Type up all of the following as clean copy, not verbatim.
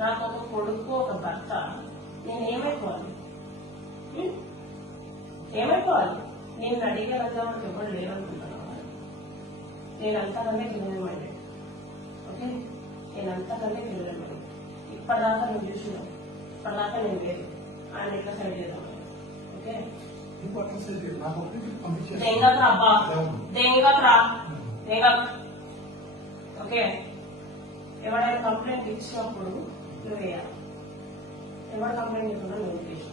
నాకు ఒక కొడుకు ఒక భర్త, నేను ఏమైపోవాలి? ఏమైపోవాలి? నేను అడిగే రంగంలో ఎవరు లేరనుకుంటున్నాను. నేను అంతకంటే క్రిమినల్ మైండెడ్. ఓకే, నేను అంతకంటే క్రిమినల్ మైండెడ్. ఇప్పటిదాకా నేను చూసినాను, ఇప్పటిదాకా నేను లేదు. ఆయన ఎట్లా సైడ్ చేద్దాం? ఓకే, దెంగరా అబ్బా, దెంగరా ఓకే. ఎవరైనా కంప్లైంట్ ఇచ్చినప్పుడు నువ్వు వేయాలి. ఎవరు కంప్లైంట్ ఇస్తున్నా నువ్వు చేసి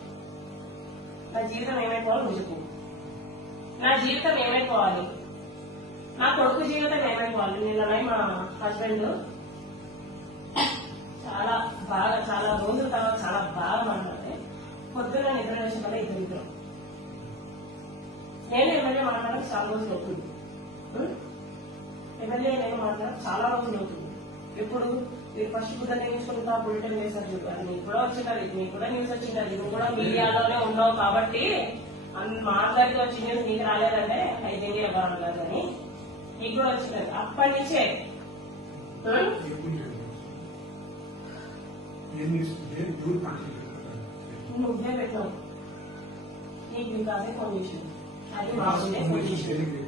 నా జీవితం ఏమైపోవాలి నువ్వు చెప్పు. నా జీవితం ఏమైపోవాలి, నా కొడుకు జీవితం ఏమైపోవాలి. నిన్న మా హస్బెండ్ చాలా రోజుల తర్వాత చాలా బాగా మాట్లాడితే పొద్దున్న నిద్ర వేసిన వల్ల ఇద్దరు నేను ఎమ్మెల్యే మాట్లాడడం చాలా రోజులు అవుతుంది. ఎమ్మెల్యే నేను మాట్లాడడం చాలా రోజులు అవుతుంది. ఎప్పుడు మీరు ఫస్ట్ బుద్ధ నేర్చుకుంటా బులెటిన్ వేసారు చూడాలి. నీకు కూడా వచ్చింది, నీకు కూడా న్యూస్ వచ్చింది, నువ్వు కూడా మీడియాలోనే ఉన్నావు కాబట్టి మా అందరికి వచ్చి న్యూస్ నీకు రాలేదంటే అయితే ఎవరు కాదు అని నీకు కూడా వచ్చింది. అప్పటి నుంచే నువ్వే పెట్టావు. నీకు కాదే ఫోన్ చేసింది, అది మామూలే ఫోన్ చేసింది.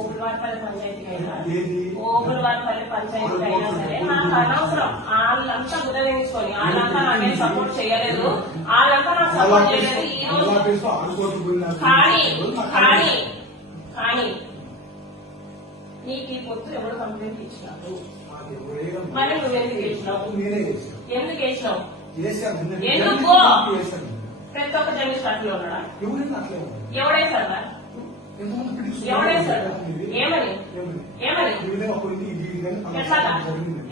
ఓబులవారిపల్లి పంచాయతీ అయినా ఓబులవారిపల్లి పంచాయతీ అయినా సరే నాకు అనవసరం. వాళ్ళంతా గుర్తించుకొని వాళ్ళంతా నాకేం సపోర్ట్ చేయలేదు, వాళ్ళంతా నాకు సపోర్ట్ చేయలేదు. ఈ రోజు కానీ నీకు ఈ పొత్తు ఎవరు కంప్లైంట్ ఇచ్చినారు? మరి నువ్వు ఎందుకు వేసినావు? ఎందుకు వేసినావు? ఎందుకు? ప్రతి ఒక్క జర్నలిస్ట్ అట్లా ఉన్నాడా? ఎవడేసాడా? ఎవడేసాడు? ఏమని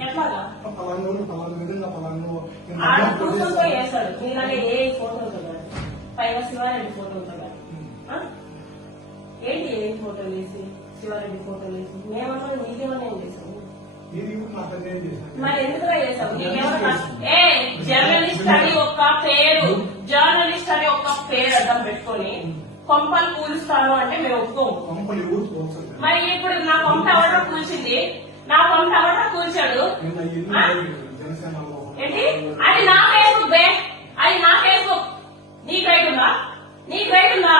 ఎట్లాగా ఆడ కూర్చొనితో వేస్తాడు. నీలాగే ఏ ఫోటో ఉంటుంది పైగా శివారెడ్డి ఫోటో ఉంటుంది. ఏంటి ఏ ఫోటోలు వేసి శివారెడ్డి ఫోటోలు వేసి మేమన్నా నీకేమన్నా ఏం చేసావు? మరి ఎందుకుగా చేసావు? నీకేమన్నా జర్నలిస్ట్ అని ఒక పేరు అర్థం పెట్టుకొని కొంపలు కూలుస్తాను అంటే మేము ఒప్పుకోము. మరి ఇప్పుడు నా కొంప ఎవడో కూల్చింది, నా కొంప ఎవడో కూల్చాడు ఏంటి? అది నా ఫేస్బుక్ బే, అది నా ఫేస్బుక్. నీకు రైట్ ఉందా? నీకు రైట్ ఉందా?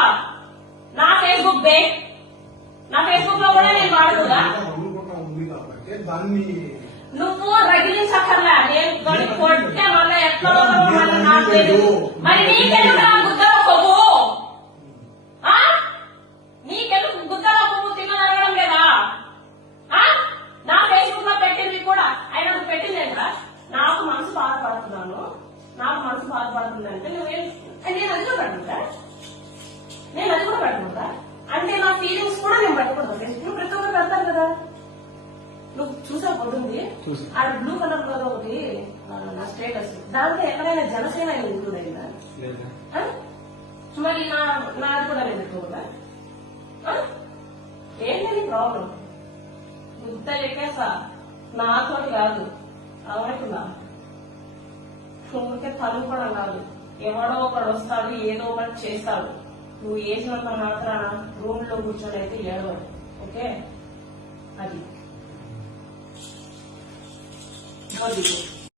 నా ఫేస్బుక్ బే, నా ఫేస్బుక్ లో కూడా నేను వాడుతుందా? నువ్వు రగిలించక్కర్లా. నేను కొట్టే మళ్ళీ ఎట్లా మళ్ళీ నాకు తెలియదు. మరి నీకెందుకు నా గుద్దలో కొవ్వు? నీకెందుకు గుద్దలో కొవ్వు తిన్నదనడం లేదా? నా ఫేస్బుక్ లో పెట్టింది కూడా ఆయన పెట్టింది ఏంటా? నాకు మనసు బాధపడుతున్నాను, నాకు మనసు బాధపడుతుందంటే నువ్వేం నేను అది కూడా పెట్టుకుంటా, నేను అది కూడా పెట్టుకుంటా అంటే నా ఫీలింగ్స్ కూడా నేను పెట్టుకుంటాను. నువ్వు ప్రతి ఒక్కరు పెడతాను కదా. నువ్వు చూసా పొద్దుంది ఆ బ్లూ కలర్ లో ఒకటి నా స్టేటస్, దాంట్లో ఎక్కడైనా జనసేన ఇంక్లూడ్ అయిందా? మరి నాది కూడా నేను పెట్టుకోదా? ఏంటని ప్రాబ్లం? గుద్ద ఎక్కేసా నాతో కాదు, అవైతుందా? ఊరికే తలుపడం కాదు, ఎవడో ఒకడు వస్తాడు ఏదో ఒకటి చేస్తాడు. నువ్వు వేసినంత మాత్రాన రూమ్ లో కూర్చొని అయితే ఏడవదు. ఓకే, అది